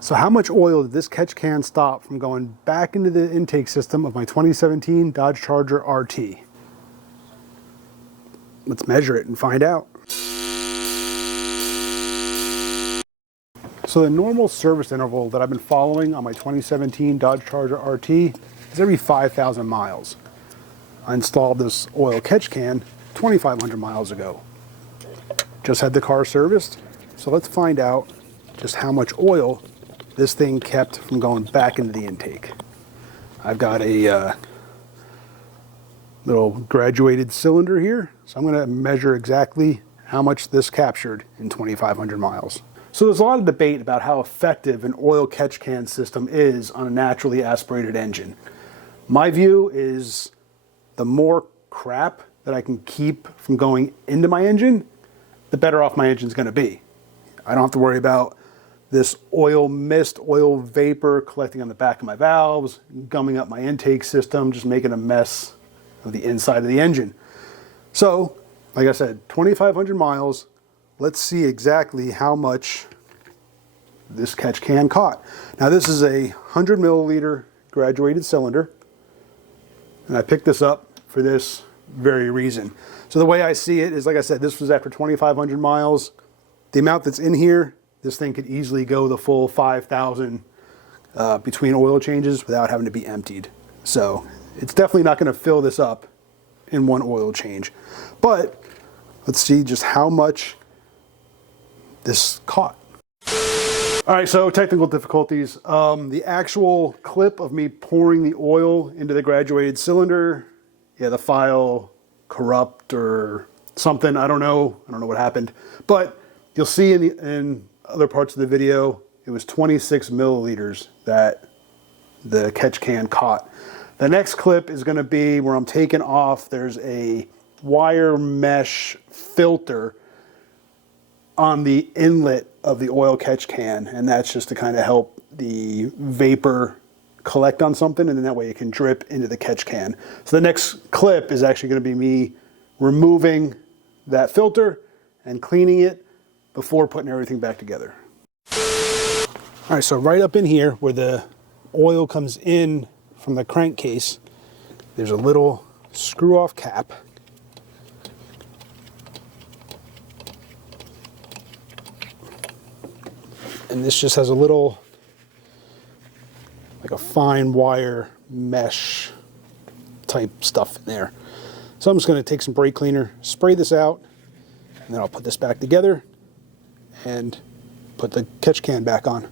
So how much oil did this catch can stop from going back into the intake system of my 2017 Dodge Charger RT? Let's measure it and find out. So the normal service interval that I've been following on my 2017 Dodge Charger RT is every 5,000 miles. I installed this oil catch can 2,500 miles ago. Just had the car serviced, so let's find out just how much oil this thing kept from going back into the intake. I've got a little graduated cylinder here, so I'm going to measure exactly how much this captured in 2,500 miles. So there's a lot of debate about how effective an oil catch can system is on a naturally aspirated engine. My view is the more crap that I can keep from going into my engine, the better off my engine's going to be. I don't have to worry about this oil mist, oil vapor collecting on the back of my valves, gumming up my intake system, just making a mess of the inside of the engine. So, like I said, 2,500 miles. Let's see exactly how much this catch can caught. Now this is a 100 milliliter graduated cylinder, and I picked this up for this very reason. So the way I see it is, like I said, this was after 2,500 miles. The amount that's in here, this thing could easily go the full 5,000 between oil changes without having to be emptied. So it's definitely not going to fill this up in one oil change. But let's see just how much this caught. All right, so technical difficulties. The actual clip of me pouring the oil into the graduated cylinder, yeah, the file corrupt or something. I don't know what happened. But you'll see in other parts of the video, it was 26 milliliters that the catch can caught. The next clip is going to be where I'm taking off. There's a wire mesh filter on the inlet of the oil catch can, and that's just to kind of help the vapor collect on something, and then that way it can drip into the catch can. So the next clip is actually going to be me removing that filter and cleaning it before putting everything back together. All right, so right up in here where the oil comes in from the crankcase, there's a little screw-off cap. And this just has a little, like a fine wire mesh type stuff in there. So I'm just going to take some brake cleaner, spray this out, and then I'll put this back together and put the catch can back on.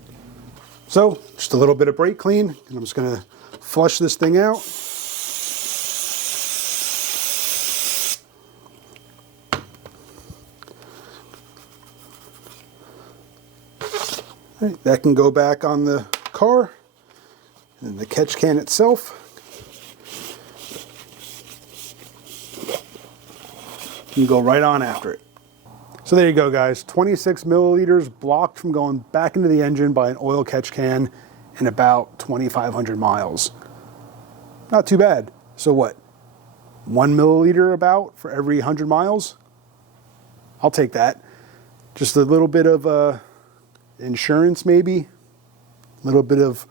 So just a little bit of brake clean, and I'm just going to flush this thing out. All right, that can go back on the car, and the catch can itself can go right on after it. So there you go, guys. 26 milliliters blocked from going back into the engine by an oil catch can in about 2,500 miles. Not too bad. So what? 1 milliliter about for every 100 miles? I'll take that. Just a little bit of insurance maybe. A little bit of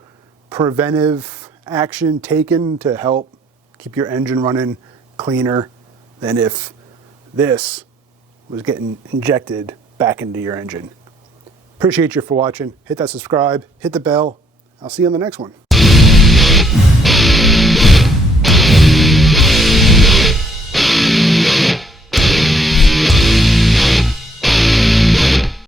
preventive action taken to help keep your engine running cleaner than if this was getting injected back into your engine. Appreciate you for watching. Hit that subscribe, hit the bell. I'll see you on the next one.